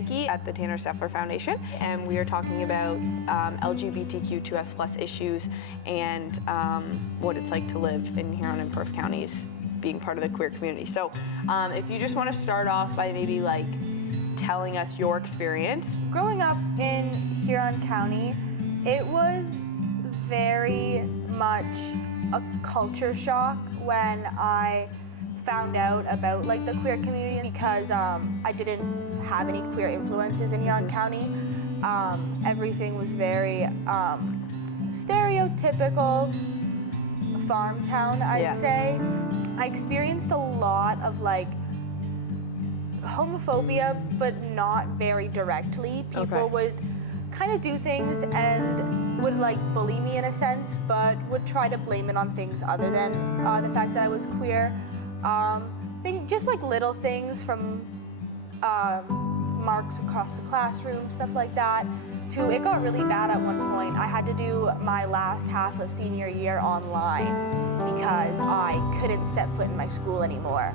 Nikki at the Tanner Steffler Foundation, and we are talking about LGBTQ2S plus issues and what it's like to live in Huron and Perth Counties, being part of the queer community. So if you just want to start off by maybe like telling us your experience. Growing up in Huron County, it was very much a culture shock when I found out about like the queer community, because I didn't have any queer influences in Huron County. Everything was very stereotypical farm town, I'd say. I experienced a lot of like homophobia, but not very directly. People would kind of do things and would like bully me in a sense, but would try to blame it on things other than the fact that I was queer. Just like little things from marks across the classroom, stuff like that, to it got really bad at one point. I had to do my last half of senior year online because I couldn't step foot in my school anymore.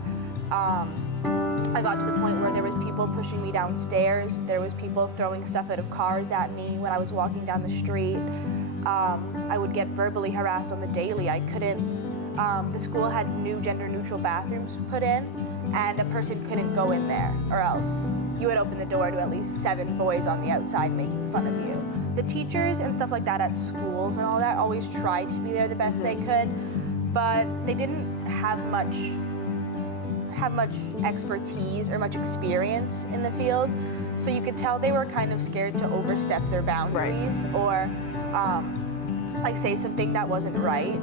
I got to the point where there was people pushing me downstairs. There was people throwing stuff out of cars at me when I was walking down the street. I would get verbally harassed on the daily. I couldn't, the school had new gender-neutral bathrooms put in, and a person couldn't go in there, or else you would open the door to at least 7 boys on the outside making fun of you. The teachers and stuff like that at schools and all that always tried to be there the best they could, but they didn't have much expertise or much experience in the field, so you could tell they were kind of scared to overstep their boundaries or like say something that wasn't right.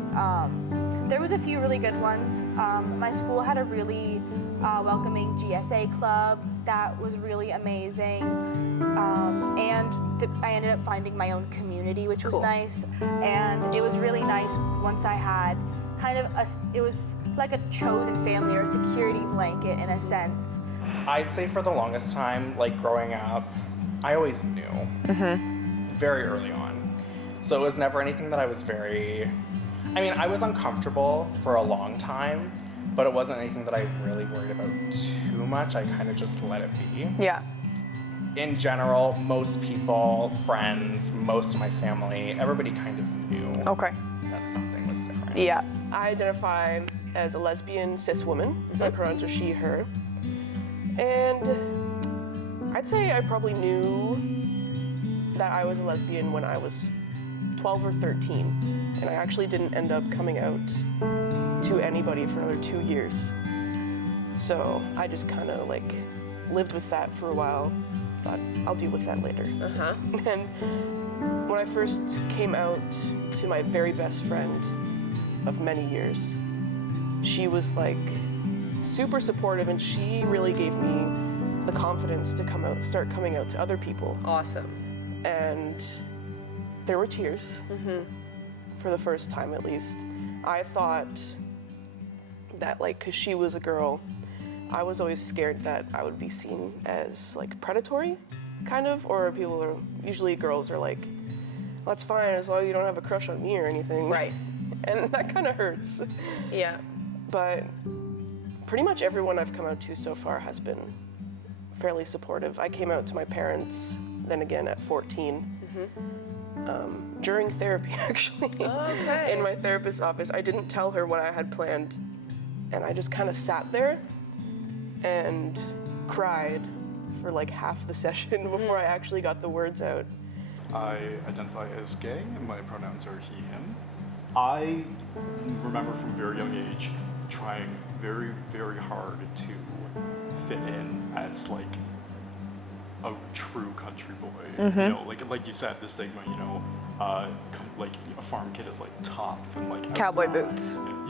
There was a few really good ones. My school had a really welcoming GSA club that was really amazing, and I ended up finding my own community, which was nice, and it was really nice once I had kind of it was like a chosen family or a security blanket in a sense. I'd say for the longest time, like growing up, I always knew very early on. So it was never anything that I was I was uncomfortable for a long time, but it wasn't anything that I really worried about too much. I kind of just let it be. Yeah. In general, most people, friends, most of my family, everybody kind of knew that something was different. Yeah. I identify as a lesbian cis woman, so my pronouns are she, her. And I'd say I probably knew that I was a lesbian when I was 12 or 13, and I actually didn't end up coming out to anybody for another 2 years. So I just kind of like lived with that for a while, thought I'll deal with that later. And when I first came out to my very best friend of many years, she was like super supportive, and she really gave me the confidence to start coming out to other people. Awesome. And there were tears, for the first time at least. I thought that like, cause she was a girl, I was always scared that I would be seen as like predatory, kind of, or usually girls are like, well, that's fine as long as you don't have a crush on me or anything. Right. And that kind of hurts. Yeah. But pretty much everyone I've come out to so far has been fairly supportive. I came out to my parents, then again at 14, during therapy actually. In my therapist's office. I didn't tell her what I had planned, and I just kind of sat there and cried for like half the session before I actually got the words out. I identify as gay, and my pronouns are he, him. I remember from a very young age trying very, very hard to fit in as like a true country boy. You know, like you said, the stigma, you know, like a farm kid is like tough and like Cowboy outside, boots. and,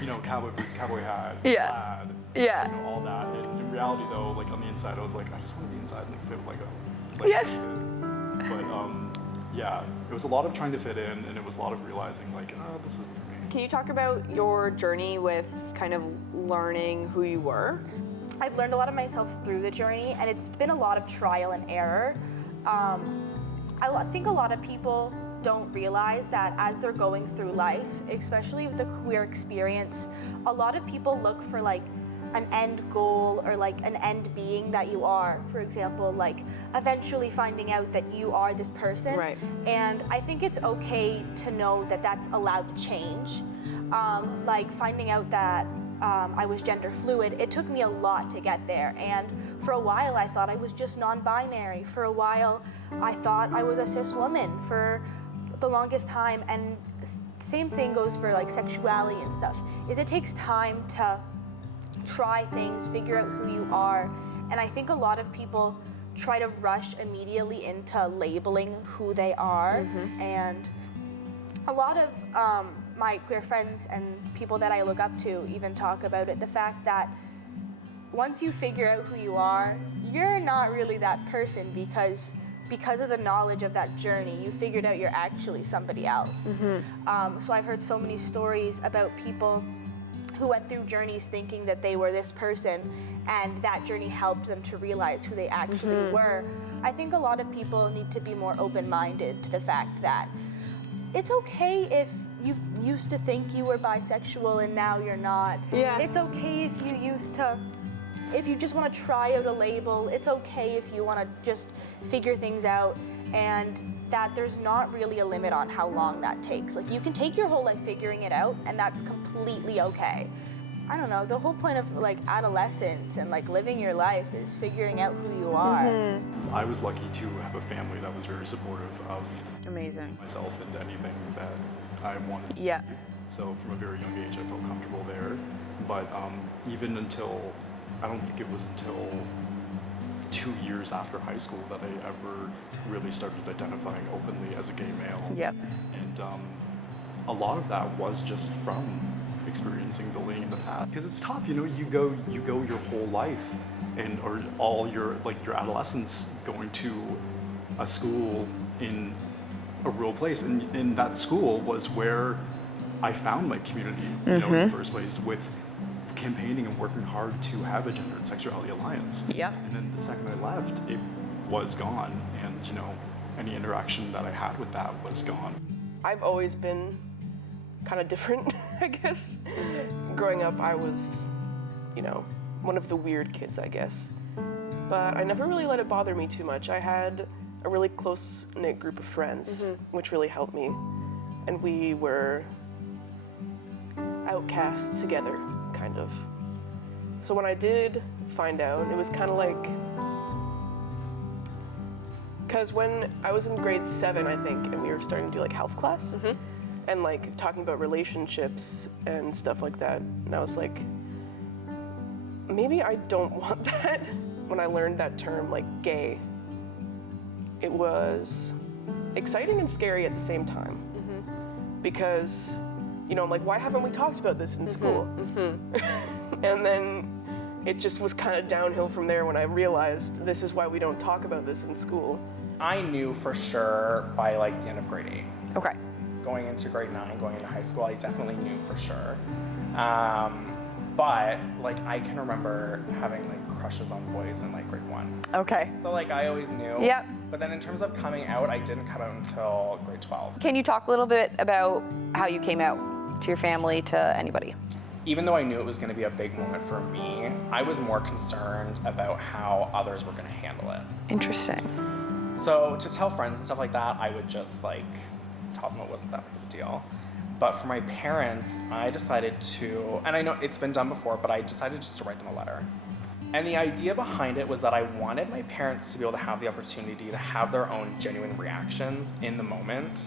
you know, cowboy boots, cowboy hat, plaid, you know, all that. And in reality though, like on the inside, I was like, I just want to be inside and fit like a Yes. But yeah, it was a lot of trying to fit in, and it was a lot of realizing like, oh, this isn't for me. Can you talk about your journey with kind of learning who you were? I've learned a lot of myself through the journey, and it's been a lot of trial and error. I think a lot of people don't realize that as they're going through life, especially with the queer experience, a lot of people look for like an end goal or like an end being that you are. For example, like eventually finding out that you are this person. Right. And I think it's okay to know that that's allowed to change. Like finding out that I was gender fluid, it took me a lot to get there. And for a while I thought I was just non-binary. For a while I thought I was a cis woman for the longest time. And same thing goes for like sexuality and stuff, is it takes time to try things, figure out who you are. And I think a lot of people try to rush immediately into labeling who they are. And a lot of my queer friends and people that I look up to even talk about it, the fact that once you figure out who you are, you're not really that person because of the knowledge of that journey, you figured out you're actually somebody else. So I've heard so many stories about people who went through journeys thinking that they were this person, and that journey helped them to realize who they actually were. I think a lot of people need to be more open-minded to the fact that it's okay if you used to think you were bisexual and now you're not. Yeah. It's okay if you just want to try out a label. It's okay if you want to just figure things out, and that there's not really a limit on how long that takes. Like, you can take your whole life figuring it out, and that's completely okay. I don't know, the whole point of like adolescence and like living your life is figuring out who you are. I was lucky to have a family that was very supportive of Amazing. myself and anything that I wanted to Yeah. do. So from a very young age, I felt comfortable there. But even until, I don't think it was until 2 years after high school that I ever really started identifying openly as a gay male. Yep. And a lot of that was just from experiencing the lane in the past. Because it's tough, you know, you go your whole life and or all your adolescence going to a school in a rural place, and in that school was where I found my community, you know, in the first place, with campaigning and working hard to have a gender and sexuality alliance. Yep. And then the second I left, it was gone, and you know, any interaction that I had with that was gone. I've always been kind of different, I guess. Growing up, I was, you know, one of the weird kids, I guess. But I never really let it bother me too much. I had a really close-knit group of friends, which really helped me. And we were outcasts together, kind of. So when I did find out, it was kind of like, because when I was in grade 7, I think, and we were starting to do like health class, and like talking about relationships and stuff like that, and I was like, maybe I don't want that. When I learned that term, like gay, it was exciting and scary at the same time. Because, you know, I'm like, why haven't we talked about this in school? And then it just was kind of downhill from there when I realized this is why we don't talk about this in school. I knew for sure by like the end of grade 8. Okay. Going into grade 9, going into high school, I definitely knew for sure. But like I can remember having like crushes on boys in like grade 1. Okay. So like I always knew. Yep. But then in terms of coming out, I didn't come out until grade 12. Can you talk a little bit about how you came out to your family, to anybody? Even though I knew it was going to be a big moment for me, I was more concerned about how others were going to handle it. Interesting. So to tell friends and stuff like that, I would just like tell them it wasn't that big of a deal. But for my parents, I decided to, and I know it's been done before, but I decided just to write them a letter. And the idea behind it was that I wanted my parents to be able to have the opportunity to have their own genuine reactions in the moment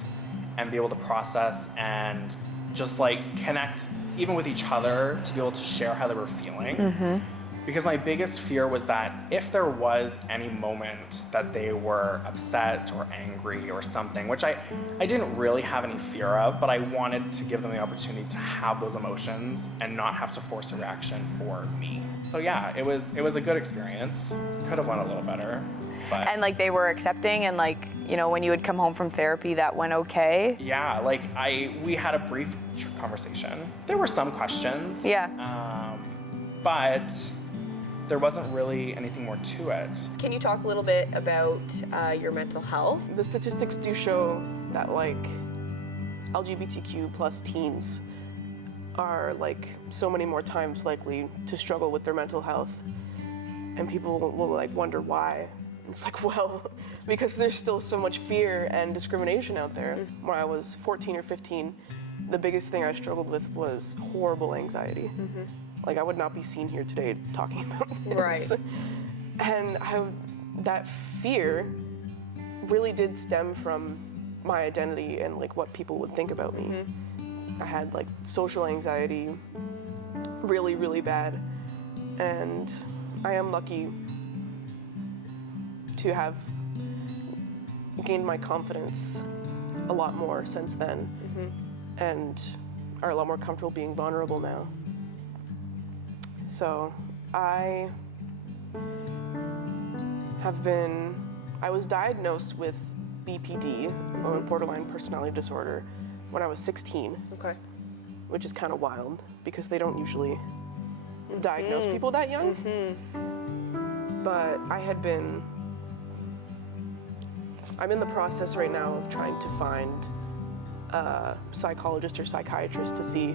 and be able to process and just like connect even with each other to be able to share how they were feeling. Because my biggest fear was that if there was any moment that they were upset or angry or something, which I didn't really have any fear of, but I wanted to give them the opportunity to have those emotions and not have to force a reaction for me. So yeah, it was a good experience. Could have went a little better, but. And like they were accepting, and like, you know, when you would come home from therapy, that went okay? Yeah, like we had a brief conversation. There were some questions. Yeah. But there wasn't really anything more to it. Can you talk a little bit about your mental health? The statistics do show that like LGBTQ plus teens are like so many more times likely to struggle with their mental health, and people will like wonder why. It's like, well, because there's still so much fear and discrimination out there. When I was 14 or 15, the biggest thing I struggled with was horrible anxiety. Like, I would not be seen here today talking about this. Right. And that fear really did stem from my identity and like what people would think about me. I had like social anxiety really, really bad, and I am lucky to have gained my confidence a lot more since then, and are a lot more comfortable being vulnerable now. So I was diagnosed with BPD, or borderline personality disorder, when I was 16. Okay. Which is kind of wild because they don't usually diagnose people that young. But I'm in the process right now of trying to find a psychologist or psychiatrist to see,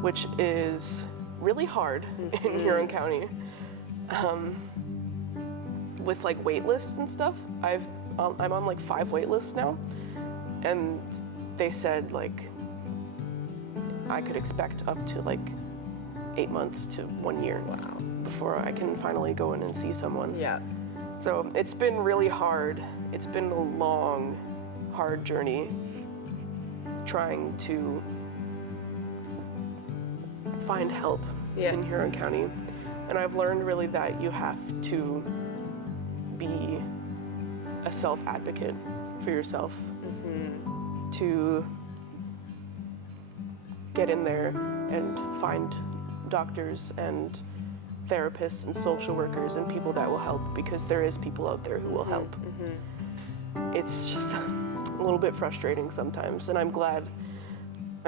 which is really hard in Huron County. With like wait lists and stuff, I'm on like 5 wait lists now, and they said like I could expect up to like 8 months to 1 year before I can finally go in and see someone. Yeah. So it's been really hard. It's been a long, hard journey trying to find help in Huron County. And I've learned really that you have to be a self-advocate for yourself to get in there and find doctors and therapists and social workers and people that will help, because there is people out there who will help. It's just a little bit frustrating sometimes, and I'm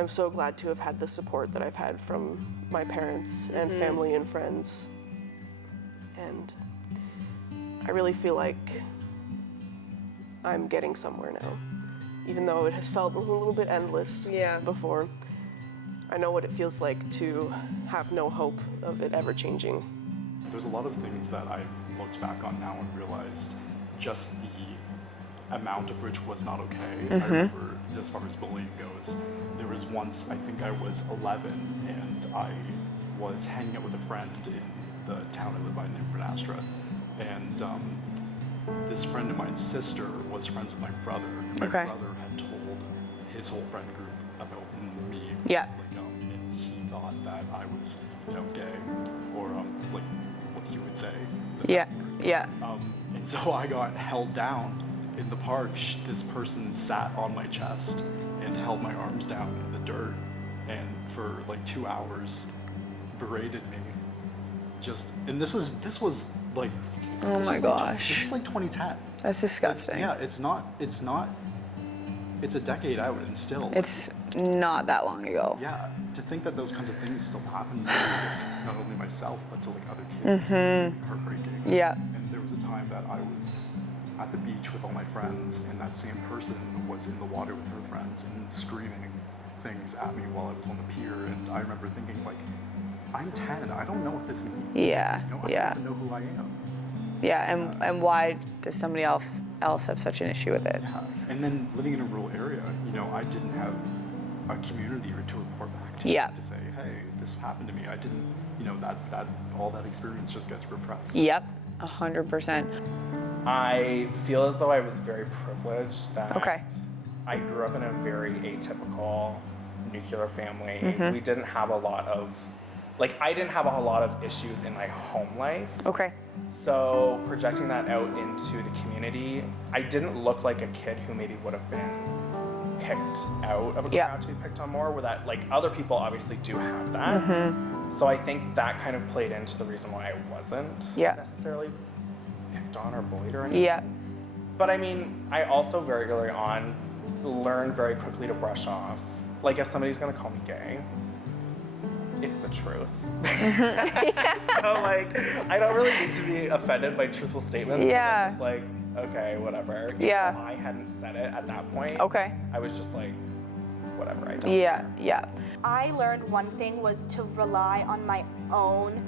so glad to have had the support that I've had from my parents and family and friends. And I really feel like I'm getting somewhere now, even though it has felt a little bit endless before. I know what it feels like to have no hope of it ever changing. There's a lot of things that I've looked back on now and realized just the amount of which was not okay. I remember, as far as bullying goes, there was once, I think I was 11, and I was hanging out with a friend in the town I live by named Renastra, and this friend of mine's sister was friends with my brother, and my brother had told his whole friend group about me. Yeah. And he thought that I was, gay, or like what he would say. And so I got held down in the park. This person sat on my chest and held my arms down in the dirt, and for like 2 hours berated me. And this was like, Oh my gosh. This is like 2010. That's disgusting. It's a decade out and still. It's not that long ago. Yeah, to think that those kinds of things still happen to not only myself, but to like other kids is heartbreaking. Yeah. And there was a time that I was at the beach with all my friends, and that same person was in the water with her friends and screaming things at me while I was on the pier. And I remember thinking, like, I'm 10, I don't know what this means. Yeah, I don't even know who I am. Yeah, and why does somebody else have such an issue with it? Yeah. And then living in a rural area, I didn't have a community to report back to to say, hey, this happened to me. I didn't, that all that experience just gets repressed. Yep, 100%. I feel as though I was very privileged that Okay. I grew up in a very atypical nuclear family. We didn't have a lot of, I didn't have a whole lot of issues in my home life. Okay. So projecting that out into the community, I didn't look like a kid who maybe would have been picked out of a crowd to be picked on more, where that, other people obviously do have that. So I think that kind of played into the reason why I wasn't necessarily picked on or bullied or anything. Yeah. But I mean, I also very early on learned very quickly to brush off. Like, if somebody's gonna call me gay, it's the truth. So, I don't really need to be offended by truthful statements. Yeah. I'm just like, okay, whatever. Yeah. If I hadn't said it at that point, Okay. I was just like, whatever, I don't. Yeah. I learned one thing was to rely on my own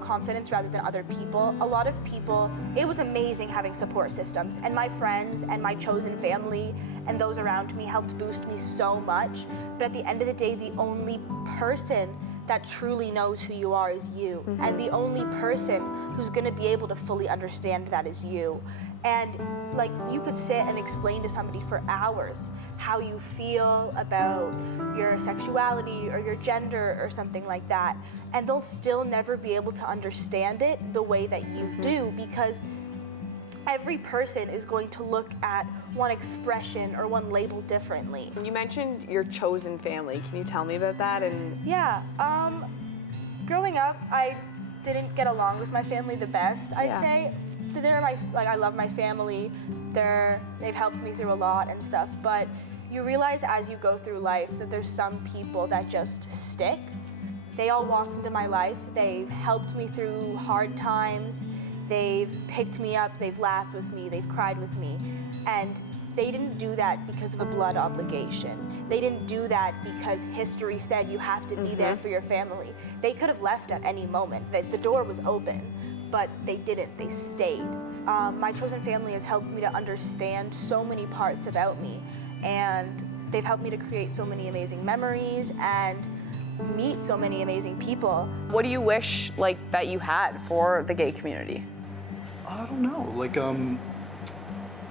confidence rather than other people. A lot of people, it was amazing having support systems, and my friends and my chosen family and those around me helped boost me so much. But at the end of the day, the only person that truly knows who you are is you. And the only person who's gonna be able to fully understand that is you. And like, you could sit and explain to somebody for hours how you feel about your sexuality or your gender or something like that, and they'll still never be able to understand it the way that you do, because every person is going to look at one expression or one label differently. You mentioned your chosen family. Can you tell me about that? And Yeah, growing up, I didn't get along with my family the best, I'd Yeah. say. They're I love my family. They've helped me through a lot and stuff, but you realize as you go through life that there's some people that just stick. They all walked into my life. They've helped me through hard times. They've picked me up. They've laughed with me. They've cried with me. And they didn't do that because of a blood obligation. They didn't do that because history said you have to be there for your family. They could have left at any moment. The door was open, but they didn't. They stayed. My chosen family has helped me to understand so many parts about me, and they've helped me to create so many amazing memories and meet so many amazing people. what do you wish that you had for the gay community? I don't know.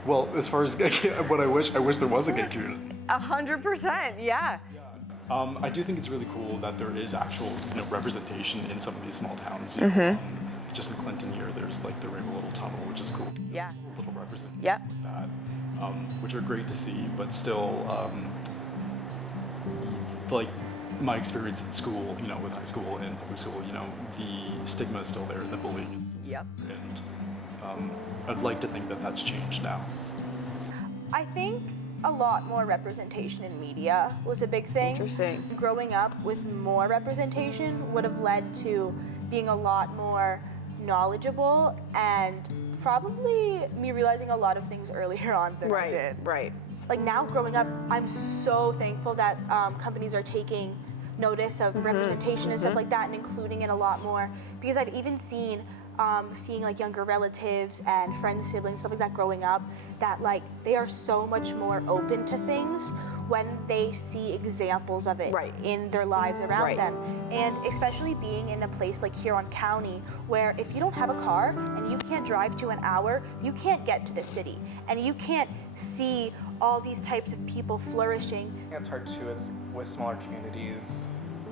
Well, as far as what I wish there was a gay community. 100%, yeah. I do think it's really cool that there is actual representation in some of these small towns. Just in Clinton here, there's the Rainbow Little Tunnel, which is cool. Yeah. Little representations Yep. like that, which are great to see, but still, my experience in school, with high school and public school, the stigma is still there, the bullying is still Yep. there, and I'd like to think that that's changed now. I think a lot more representation in media was a big thing. Interesting. Growing up with more representation would have led to being a lot more knowledgeable and probably me realizing a lot of things earlier on than I did. Right. Like now growing up, I'm so thankful that companies are taking notice of representation and stuff like that and including it a lot more, because I've even seen seeing younger relatives and friends, siblings, stuff like that growing up, that they are so much more open to things when they see examples of it in their lives around them. And especially being in a place like Huron County, where if you don't have a car and you can't drive to an hour, you can't get to the city and you can't see all these types of people flourishing. I think it's hard too, is with smaller communities,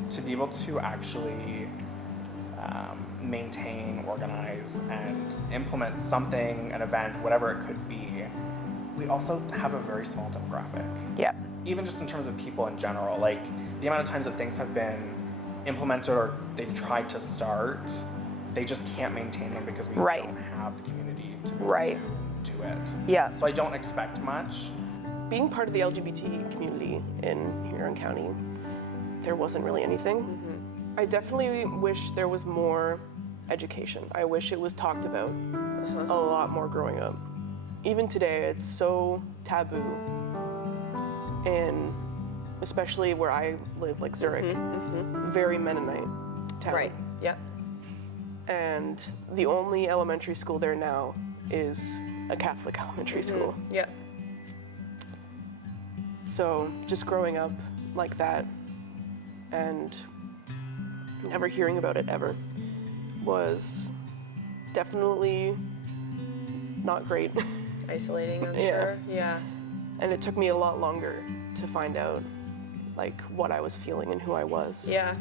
to be able to actually maintain, organize, and implement something, an event, whatever it could be. We also have a very small demographic. Yeah. Even just in terms of people in general, the amount of times that things have been implemented or they've tried to start, they just can't maintain them because we don't have the community to be able to do it. Yeah. So I don't expect much. Being part of the LGBT community in Huron County, there wasn't really anything. I definitely wish there was more education. I wish it was talked about a lot more growing up. Even today, it's so taboo. And especially where I live, Zurich, very Mennonite town. Right. Yep. And the only elementary school there now is a Catholic elementary school. Yep. So just growing up like that and never hearing about it ever was definitely not great. Isolating, I'm Yeah. sure. Yeah. And it took me a lot longer to find out what I was feeling and who I was. Yeah.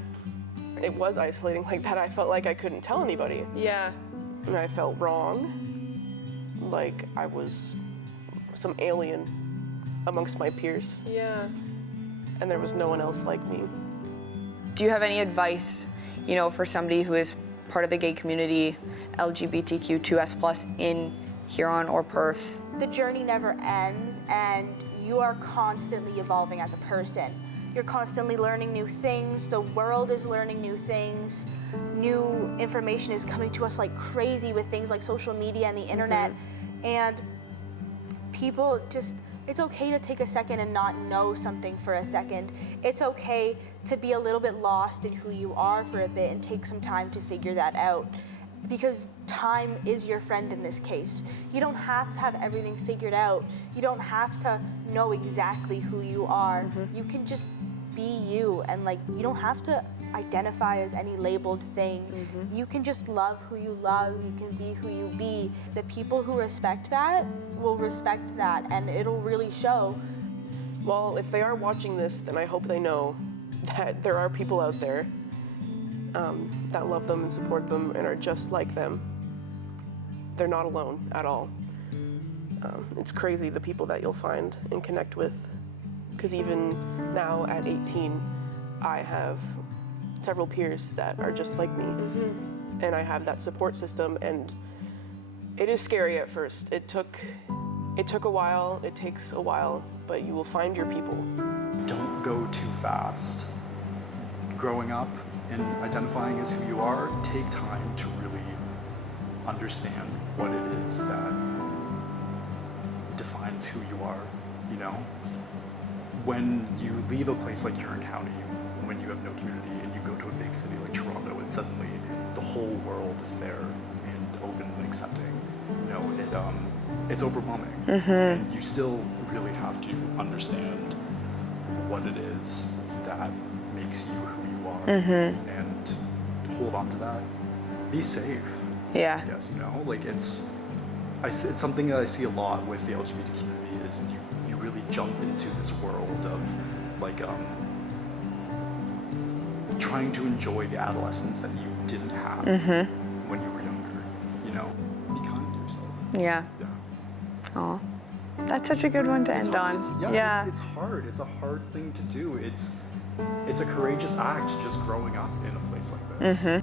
It was isolating like that. I felt like I couldn't tell anybody. Yeah. And I felt wrong. Like I was some alien amongst my peers. Yeah. And there was no one else like me. Do you have any advice, for somebody who is part of the gay community, LGBTQ2S+ in Huron or Perth? The journey never ends, and you are constantly evolving as a person. You're constantly learning new things. The world is learning new things. New information is coming to us like crazy with things like social media and the internet. And people just It's okay to take a second and not know something for a second. It's okay to be a little bit lost in who you are for a bit and take some time to figure that out. Because time is your friend in this case. You don't have to have everything figured out. You don't have to know exactly who you are. You can just be you, and like, you don't have to identify as any labeled thing. You can just love who you love. You can be who you be. The people who respect that will respect that, and it'll really show. Well, if they are watching this, then I hope they know that there are people out there that love them and support them and are just like them. They're not alone at all. It's crazy the people that you'll find and connect with, because even now at 18, I have several peers that are just like me, and I have that support system, and it is scary at first. It took a while, it takes a while, but you will find your people. Don't go too fast. Growing up and identifying as who you are, take time to really understand what it is that defines who you are, you know? When you leave a place like Huron County, when you have no community and you go to a big city like Toronto and suddenly the whole world is there and open and accepting, you know, it's overwhelming. And you still really have to understand what it is that makes you who you are and hold on to that. Be safe. Yeah. Yes, you know, like it's something that I see a lot with the LGBT community is you really jump into this world of like trying to enjoy the adolescence that you didn't have when you were younger. You know, be kind to yourself. Yeah. Yeah. Oh, that's such a good one to end on. It's hard. It's a hard thing to do. It's a courageous act just growing up in a place like this.